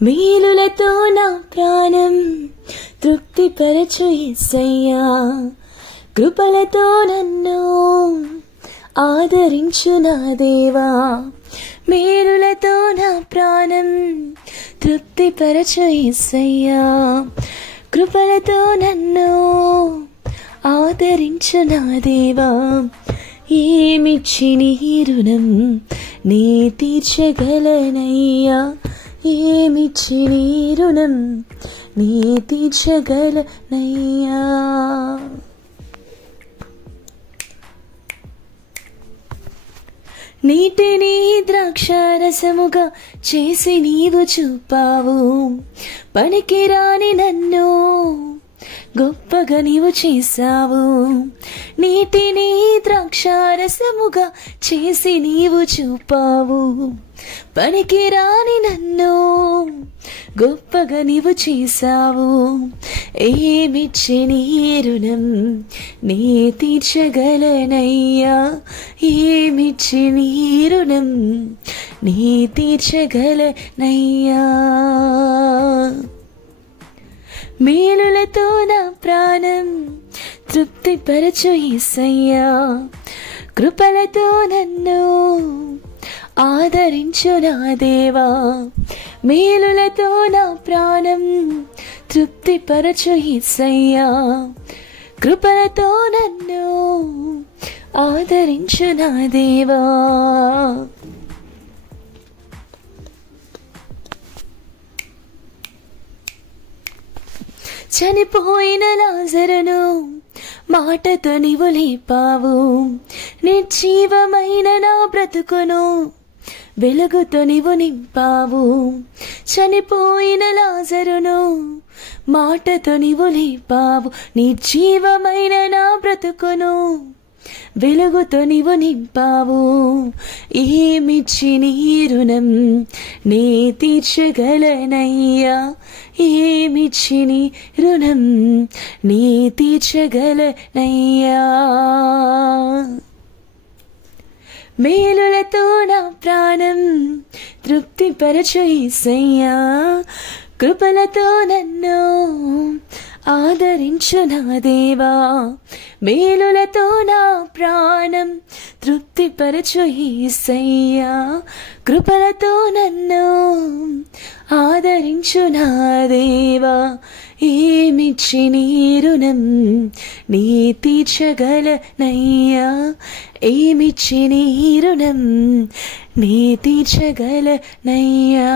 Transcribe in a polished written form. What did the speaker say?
మేలులతో నా ప్రాణం తృప్తిపరచు యేసయ్యా, కృపలతో నన్ను ఆదరించు నా దేవా. మేలులతో నా ప్రాణం తృప్తిపరచు యేసయ్యా, కృపలతో నన్ను ఆదరించు నా దేవా. ఏమిచ్చి నీ రుణం నీ తీర్చగలనయ్యా, ఏమిచ్చి నీ రుణం నీ తీర్చగలనయ్యా. నీటిని ద్రాక్షారసముగా చేసి నీవు చూపావు, పనికిరాని నన్ను గొప్పగా నీవు చేశావు. నీటిని ద్రాక్షారసముగా చేసి నీవు చూపావు, పనికిరాని నన్ను గొప్పగా నీవు చేశావు. ఏమిచ్చి నీ రుణం నీ తీర్చగలనయ్యా, ఏమిచ్చి నీ రుణం నీ తీర్చగలనయ్యా. మేలులతో నా ప్రాణం తృప్తిపరచు యేసయ్యా, కృపలతో నన్ను ఆదరించు నా దేవా. మేలులతో నా ప్రాణం తృప్తిపరచు యేసయ్యా, కృపలతో నన్ను ఆదరించు నా దేవా. చనిపోయిన లాజరును మాటతో నీవు లేపావు, నిర్జీవమైన నా బ్రతుకును వెలుగుతో నీవు నింపావు. చనిపోయిన లాజరును మాటతో నీవు లేపావు, నిర్జీవమైన నా బ్రతుకును వెలుగుతో నీవు నింపావు. ఏమిచ్చి నీ రుణం నీ తీర్చగలనయ్యా, ఏమిచ్చి నీ రుణం నీ తీర్చగలనయ్యా. మేలులతో నా ప్రాణం తృప్తిపరచు యేసయ్యా, కృపలతో నన్ను ఆదరించు నా దేవా. మేలులతో నా ప్రాణం తృప్తిపరచు యేసయ్యా, కృపలతో నన్ను ఆదరించు నా దేవా. ఏమిచ్చి నీ రుణం నీ తీర్చగలనయ్యా, ఏమిచ్చి నీ రుణం నీ తీర్చగలనయ్యా.